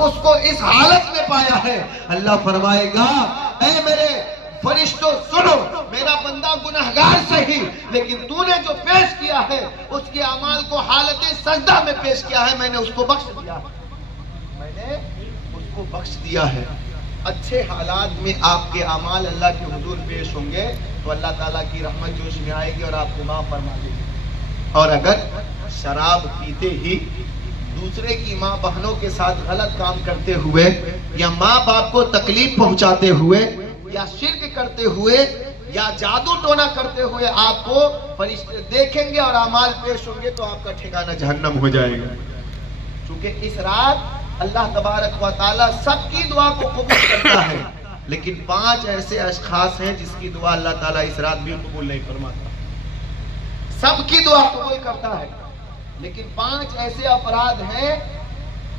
اس کو اس حالت میں پایا ہے، اللہ فرمائے گا اے میرے فرشتوں سنو، میرا بندہ گناہگار صحیح، لیکن تو نے جو پیش کیا ہے اس کے اعمال کو حالت سجدہ میں پیش کیا ہے، میں نے اس کو بخش دیا ہے، میں نے اس کو بخش دیا ہے۔ اچھے حالات میں آپ کے اعمال اللہ کے حضور پیش ہوں گے تو اللہ تعالیٰ کی رحمت جوش میں آئے گی اور آپ کو معاف فرما دے گی۔ اور اگر شراب پیتے ہی دوسرے کی ماں بہنوں کے ساتھ غلط کام کرتے ہوئے یا ماں باپ کو تکلیف پہنچاتے ہوئے یا شرک کرتے ہوئے یا جادو ٹونا کرتے ہوئے آپ کو فرشتے دیکھیں گے اور اعمال پیش ہوں گے تو آپ کا ٹھکانہ جہنم ہو جائے گا۔ چونکہ اس رات اللہ تبارک و تعالیٰ سب کی دعا کو قبول کرتا ہے، لیکن 5 ایسے اشخاص ہیں جس کی دعا اللہ تعالیٰ اس رات بھی قبول نہیں فرماتا۔ سب کی دعا قبول کرتا ہے، لیکن 5 ایسے افراد ہیں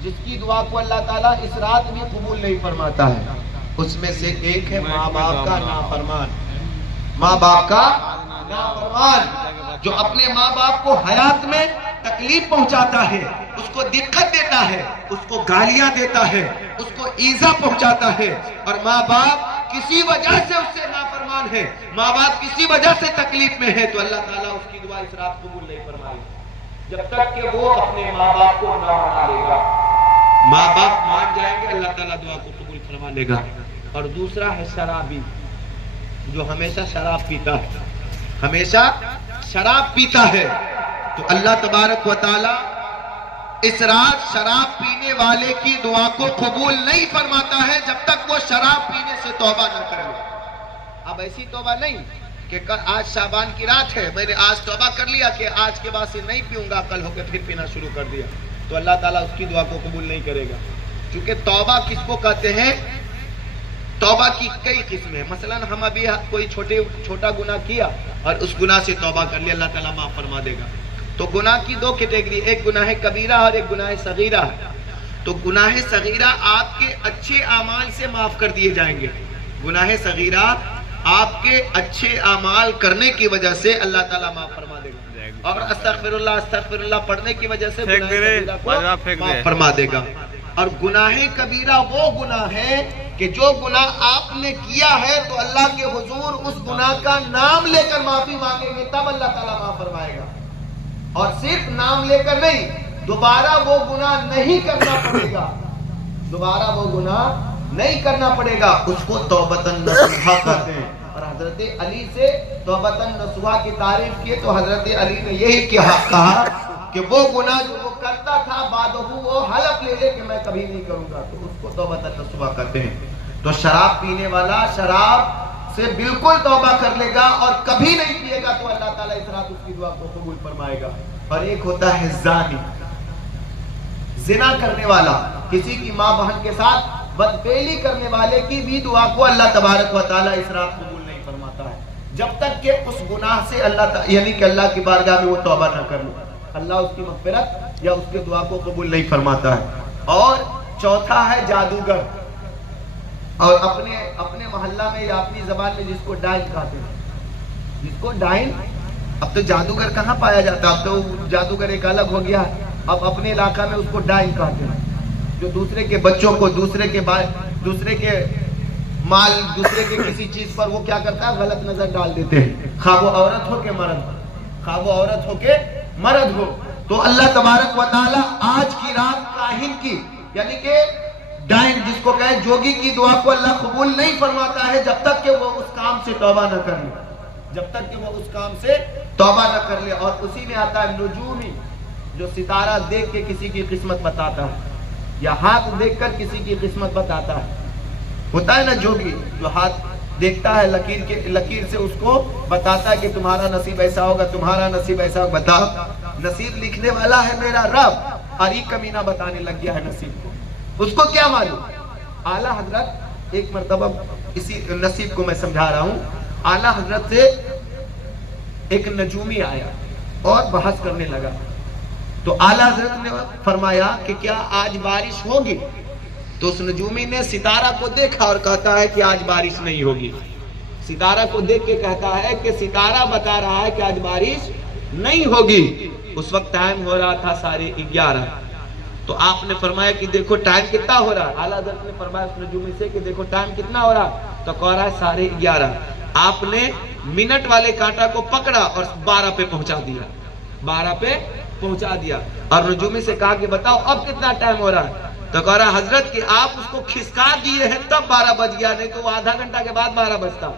جس کی دعا کو اللہ تعالیٰ اس رات بھی قبول نہیں فرماتا ہے۔ اس میں سے ایک ہے ماں باپ کا نافرمان، ماں باپ کا نافرمان، جو اپنے ماں باپ کو حیات میں تکلیف پہنچاتا ہے، اس کو دقت دیتا ہے، اس کو گالیاں دیتا ہے، اس کو ایذا پہنچاتا ہے، اور ماں باپ کسی وجہ سے اس سے نافرمان ہے، ماں باپ کسی وجہ سے تکلیف میں ہے، تو اللہ تعالیٰ اس کی دعا اس رات قبول نہیں فرمائے گا جب تک کہ وہ اپنے ماں باپ کو نہ منا لے گا۔ ماں باپ مان جائیں گے اللہ تعالیٰ دعا کو قبول فرما لے گا۔ اور دوسرا ہے شرابی، جو ہمیشہ شراب پیتا ہے، ہمیشہ شراب پیتا ہے، تو اللہ تبارک و تعالی اس رات شراب پینے والے کی دعا کو قبول نہیں فرماتا ہے جب تک وہ شراب پینے سے توبہ نہ کر لے۔ اب ایسی توبہ نہیں کہ آج شعبان کی رات ہے، میں نے آج توبہ کر لیا کہ آج کے بعد سے نہیں پیوں گا، کل ہو کے پھر پینا شروع کر دیا، تو اللہ تعالیٰ اس کی دعا کو قبول نہیں کرے گا۔ کیونکہ توبہ کس کو کہتے ہیں؟ توبہ کی کئی قسمیں ہیں۔ مثلا ہم ابھی کوئی چھوٹا گناہ کیا اور اس گناہ سے توبہ کر لیا، اللہ تعالیٰ معاف فرما دے گا۔ تو گناہ کی 2 کیٹیگری، ایک گناہ کبیرہ اور ایک گناہ صغیرہ ہے۔ تو گناہ صغیرہ آپ کے اچھے اعمال سے معاف کر دیے جائیں گے، گناہ صغیرہ آپ کے اچھے اعمال کرنے کی وجہ سے اللہ تعالیٰ معاف فرما دے گا، اور استغفر اللہ پڑھنے کی وجہ سے گناہ صغیرہ کو معاف فرما دے گا۔ اور گناہ کبیرہ وہ گناہ ہے کہ جو گناہ آپ نے کیا ہے تو اللہ کے حضور اس گناہ کا نام لے کر معافی مانگیں گے تب اللہ تعالیٰ معاف فرمائے گا، اور صرف نام لے کر نہیں، دوبارہ وہ گناہ نہیں کرنا پڑے گا، دوبارہ وہ گناہ نہیں کرنا پڑے گا، اس کو توبۃ نصوحہ کہتے ہیں۔ اور حضرت علی سے توبۃ نصوحہ کی تعریف کی تو حضرت علی نے یہی کہا کہ وہ گناہ جو وہ کرتا تھا بعد وہ حلف لے لے کہ میں کبھی نہیں کروں گا، تو اس کو توبۃ نصوحہ کہتے ہیں۔ تو شراب پینے والا شراب سے بالکل توبہ کر لے گا اور کبھی نہیں پیے گا تو اللہ تعالیٰ اس رات اس کی دعا کو قبول فرمائے گا۔ اور ایک ہوتا ہے زانی، زنا کرنے والا، کسی کی ماں بہن کے ساتھ بدفعلی کرنے والے کی بھی دعا کو اللہ تبارک و تعالیٰ اس رات قبول نہیں فرماتا ہے جب تک کہ اس گناہ سے یعنی کہ اللہ کی بارگاہ میں وہ توبہ نہ کر لے، اللہ اس کی مغفرت یا اس کے دعا کو قبول نہیں فرماتا ہے۔ اور چوتھا ہے جادوگر، اور اپنے محلہ میں یا اپنی زبان میں جس کو ڈائن کہتے ہیں، جس کو ڈائن، اب تو جادوگر کہاں پایا جاتا، اب تو جادوگر ایک الگ ہو گیا ہے، اب اپنے علاقہ میں اس کو ڈائن کہتے ہیں، جو دوسرے کے بچوں کو، دوسرے کے مال، دوسرے کے کسی چیز پر وہ کیا کرتا ہے، غلط نظر ڈال دیتے ہیں، خواہ وہ عورت ہو کہ مرد، خواہ وہ عورت ہو کہ مرد ہو۔ تو اللہ تبارک و تعالی آج کی رات کاہن کی یعنی کہ ڈائن جس کو کہے جوگی کی دعا کو اللہ قبول نہیں فرماتا ہے جب تک کہ وہ اس کام سے توبہ نہ کر لے، جب تک کہ وہ اس کام سے توبہ نہ کر لے۔ اور اسی میں آتا ہے نجومی، جو ستارہ دیکھ کے کسی کی قسمت بتاتا ہے یا ہاتھ دیکھ کر کسی کی قسمت بتاتا ہے، ہوتا ہے نا جوگی جو ہاتھ دیکھتا ہے لکیر سے اس کو بتاتا ہے کہ تمہارا نصیب ایسا ہوگا، تمہارا نصیب ایسا ہوگا۔ بتا، نصیب لکھنے والا ہے میرا رب، اور یہ کمینہ بتانے لگ گیا ہے نصیب کو، اس کو کیا معلوم۔ اعلیٰ حضرت ایک مرتبہ اسی نصیب کو میں سمجھا رہا ہوں، اعلیٰ حضرت سے ایک نجومی آیا اور بحث کرنے لگا، تو اعلیٰ حضرت نے فرمایا کہ کیا آج بارش ہوگی؟ تو اس نجومی نے ستارہ کو دیکھا اور کہتا ہے کہ آج بارش نہیں ہوگی، ستارہ کو دیکھ کے کہتا ہے کہ ستارہ بتا رہا ہے کہ آج بارش نہیں ہوگی۔ اس وقت ٹائم ہو رہا تھا 11:30، تو آپ نے فرمایا کہ دیکھو ٹائم کتنا ہو رہا ہے. اعلیٰ حضرت نے فرمایا اس نجومی سے کہ دیکھو ٹائم کتنا ہو رہا. تو کہہ رہا ہے 11:30. آپ نے منٹ والے کانٹا کو پکڑا اور 12 پہ پہنچا دیا. 12 پہ پہنچا دیا اور نجومی سے کہا کہ بتاؤ اب کتنا ٹائم ہو رہا ہے. تو کہہ رہا حضرت کہ آپ اس کو کھسکا دیے ہیں تب 12 بج گیا, نہیں تو وہ آدھا گھنٹہ کے بعد 12 بجتا.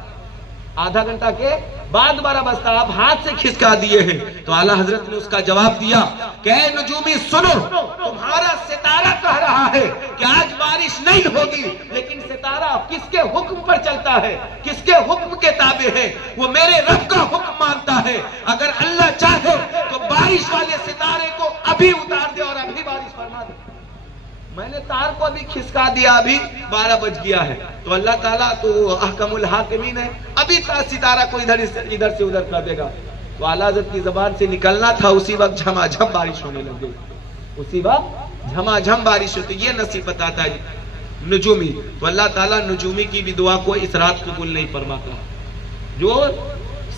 آدھا گھنٹہ کے بعد 12 بجتا, آپ ہاتھ سے کھسکا دیے ہیں. تو اعلیٰ حضرت نے اس کا جواب دیا کہ اے نجومی سنو, تمہارا ستارہ کہہ رہا ہے کہ آج بارش نہیں ہوگی, لیکن ستارہ کس کے حکم پر چلتا ہے, کس کے حکم کے تابع ہے؟ وہ میرے رب کا حکم مانتا ہے. اگر اللہ چاہے تو بارش والے ستارے کو ابھی اتار دے اور ابھی بارش فرما دے. میں نے تار کو ابھی کھسکا دیا, ابھی 12 بج گیا ہے. تو اللہ تعالیٰ تو احکم الحاکمین ہے, ابھی ستارہ کو ادھر سے ادھر کر دے گا. تو اعلیٰ حضرت کی زبان سے نکلنا تھا, اسی وقت جھما جھم بارش ہونے لگ گئی. اسی وقت جھما جھم بارش ہوتی. یہ نصیب بتاتا ہے نجومی. تو اللہ تعالیٰ نجومی کی بھی دعا کو اس رات قبول نہیں فرماتا. جو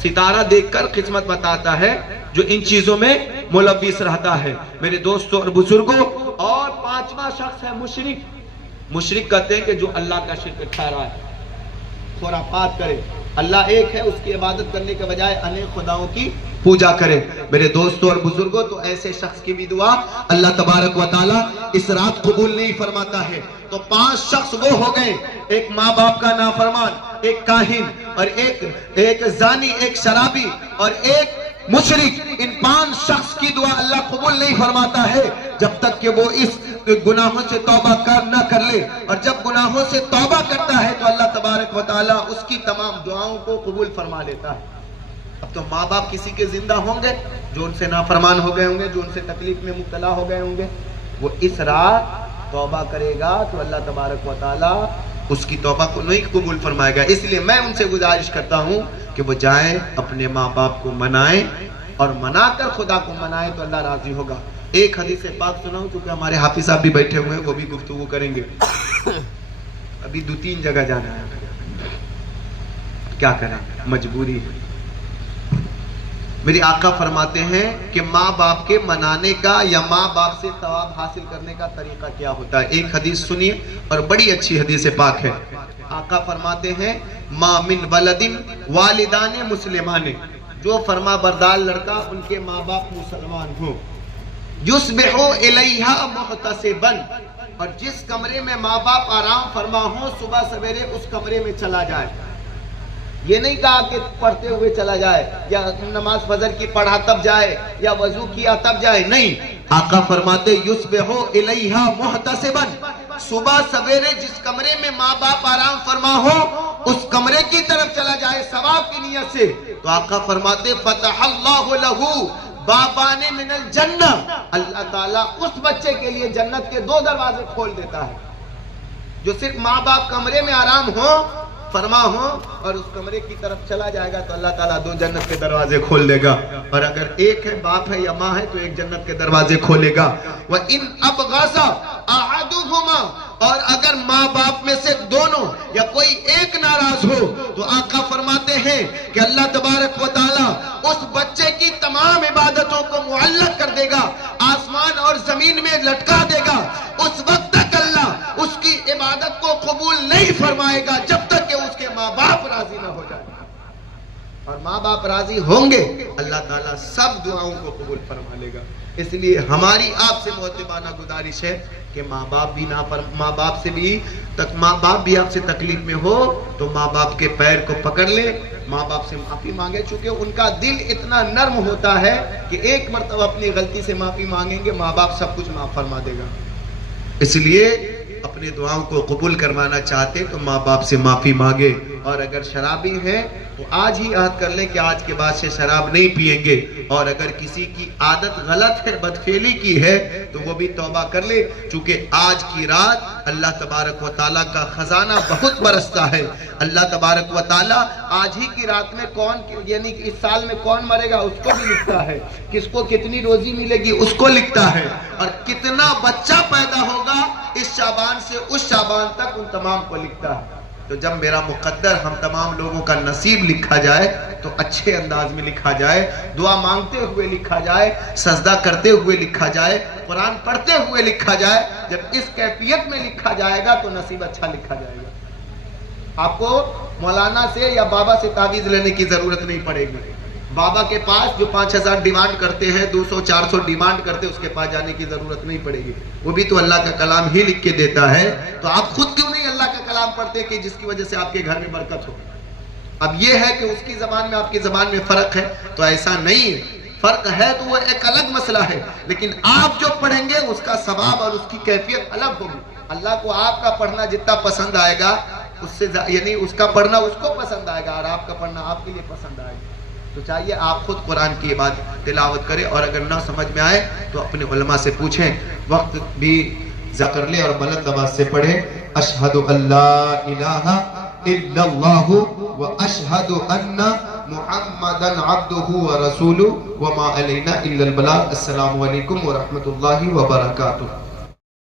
ستارہ دیکھ کر قسمت بتاتا ہے, جو ان چیزوں میں ملوث رہتا ہے. میرے دوستوں اور بزرگوں, اور 5واں شخص ہے مشرک. مشرک کہتے ہیں کہ جو اللہ کا شرک ٹھہرا ہے, خرافات کرے. اللہ ایک ہے, اس کی عبادت کرنے کے بجائے انیک خداؤں کی پوجا کرے. میرے دوستوں اور بزرگوں, تو ایسے شخص کی بھی دعا اللہ تبارک و تعالی اس رات قبول نہیں فرماتا ہے. تو 5 شخص وہ ہو گئے, ایک ماں باپ کا نافرمان, ایک کاہن, اور ایک زانی, ایک شرابی, اور ایک مشرک. ان 5 شخص کی دعا اللہ قبول نہیں فرماتا ہے جب تک کہ وہ اس گناہوں سے توبہ نہ کر لے. اور جب گناہوں سے توبہ کرتا ہے تو اللہ تبارک و تعالیٰ اس کی تمام دعاؤں کو قبول فرما لیتا ہے. اب تو ماں باپ کسی کے زندہ ہوں گے جو ان سے نافرمان ہو گئے ہوں گے, جو ان سے تکلیف میں مبتلا ہو گئے ہوں گے. وہ اس رات توبہ کرے گا تو اللہ تبارک و تعالیٰ اس کی توبہ کو نہیں قبول فرمائے گا. اس لیے میں ان سے گزارش کرتا ہوں کہ وہ جائیں, اپنے ماں باپ کو منائیں, اور منا کر خدا کو منائیں تو اللہ راضی ہوگا. ایک حدیث پاک سناؤں, کیونکہ ہمارے حافظ صاحب بھی بیٹھے ہوئے ہیں, وہ بھی گفتگو کریں گے. ابھی 2-3 جگہ جانا ہے, کیا کریں, مجبوری ہے. میری آقا فرماتے ہیں کہ ماں باپ کے منانے کا یا ماں باپ سے ثواب حاصل کرنے کا طریقہ کیا ہوتا ہے. ایک حدیث سنیے, اور بڑی اچھی حدیث پاک ہے. آقا فرماتے ہیں ما من ولدن والدان مسلمان, جو فرما بردار لڑکا ان کے ماں باپ مسلمان ہوں, یصبح الیہا محتسبا, اور جس کمرے میں ماں باپ آرام فرما ہوں صبح سویرے اس کمرے میں چلا جائے. یہ نہیں کہا کہ پڑھتے ہوئے چلا جائے, یا نماز فجر کی پڑھا تب جائے, یا وضو کیا تب جائے, نہیں. آقا فرماتے یصبح الیہا محتسبا, صبح سویرے جس کمرے میں ماں باپ آرام فرما ہو اس کمرے کی طرف چلا جائے ثواب کی نیت سے. تو آقا فرماتے فتح اللہ لہو بابان من الجنہ, اللہ تعالیٰ اس بچے کے لیے جنت کے 2 دروازے کھول دیتا ہے. جو صرف ماں باپ کمرے میں آرام ہو فرما ہو اور اس کمرے کی طرف چلا جائے گا تو اللہ تعالیٰ 2 جنت کے دروازے کھول دے گا. اور اگر ایک ہے, باپ ہے یا ماں ہے, تو 1 جنت کے دروازے کھولے گا. وَإِنْ أَبْغَضَ أَحَدُهُمَا, اور اگر ماں باپ میں سے دونوں یا کوئی ایک ناراض ہو تو آقا فرماتے ہیں کہ اللہ تبارک و تعالیٰ اس بچے کی تمام عبادتوں کو معلق کر دے گا, آسمان اور زمین میں لٹکا دے گا. اس وقت تک اللہ اس کی عبادت کو قبول نہیں فرمائے گا جب تک کہ اس کے ماں باپ راضی نہ ہو جائے. اور ماں باپ راضی ہوں گے اللہ تعالیٰ سب دعاؤں کو قبول فرما لے گا. اس لیے ہماری آپ سے محترمانہ گزارش ہے کہ ماں باپ بھی آپ سے تکلیف میں ہو تو ماں باپ کے پیر کو پکڑ لے, ماں باپ سے معافی مانگے. چونکہ ان کا دل اتنا نرم ہوتا ہے کہ ایک مرتبہ اپنی غلطی سے معافی مانگیں گے, ماں باپ سب کچھ معاف فرما دے گا. اس لیے اپنے دعاؤں کو قبول کروانا چاہتے تو ماں باپ سے معافی مانگے. اور اگر شرابی ہیں تو آج ہی عہد کر لیں کہ آج کے بعد سے شراب نہیں پئیں گے. اور اگر کسی کی عادت غلط ہے, بدفعلی کی ہے, تو وہ بھی توبہ کر لے. چونکہ آج کی رات اللہ تبارک و تعالیٰ کا خزانہ بہت برستا ہے. اللہ تبارک و تعالیٰ آج ہی کی رات میں کون, یعنی اس سال میں کون مرے گا اس کو بھی لکھتا ہے, کس کو کتنی روزی ملے گی اس کو لکھتا ہے, اور کتنا بچہ پیدا ہوگا اس شعبان سے اس شعبان تک ان تمام کو لکھتا ہے. تو جب میرا مقدر ہم تمام لوگوں کا نصیب لکھا جائے تو اچھے انداز میں لکھا جائے، دعا مانگتے ہوئے لکھا جائے، سجدہ کرتے ہوئے لکھا جائے، قرآن پڑھتے ہوئے لکھا جائے. جب اس کیفیت میں لکھا جائے گا تو نصیب اچھا لکھا جائے گا. آپ کو مولانا سے یا بابا سے تعویذ لینے کی ضرورت نہیں پڑے گی. بابا کے پاس جو 5,000 ڈیمانڈ کرتے ہیں، 200 400 ڈیمانڈ کرتے ہیں، اس کے پاس جانے کی ضرورت نہیں پڑے گی. وہ بھی تو اللہ کا کلام ہی لکھ کے دیتا ہے. تو آپ خود کیوں نہیں اللہ کا کلام پڑھتے کہ جس کی وجہ سے آپ کے گھر میں برکت ہو؟ اب یہ ہے کہ اس کی زبان میں آپ کی زبان میں فرق ہے، تو ایسا نہیں ہے. فرق ہے تو وہ ایک الگ مسئلہ ہے، لیکن آپ جو پڑھیں گے اس کا ثواب اور اس کی کیفیت الگ ہوگی. اللہ کو آپ کا پڑھنا جتنا پسند آئے گا، اس سے یعنی اس کا پڑھنا اس کو پسند آئے گا، اور آپ کا پڑھنا آپ کے لیے پسند آئے گا. تو چاہیے آپ خود قرآن کی عبادت تلاوت کریں، اور اگر نہ سمجھ میں آئے تو اپنے علماء سے پوچھیں. وقت بھی ذکر لیں اور بلند آواز سے پڑھیں. اشہد ان لا الہ الا اللہ واشہد ان محمدا عبدہ ورسولہ وما علینا الا البلاغ. السلام علیکم ورحمۃ اللہ وبرکاتہ.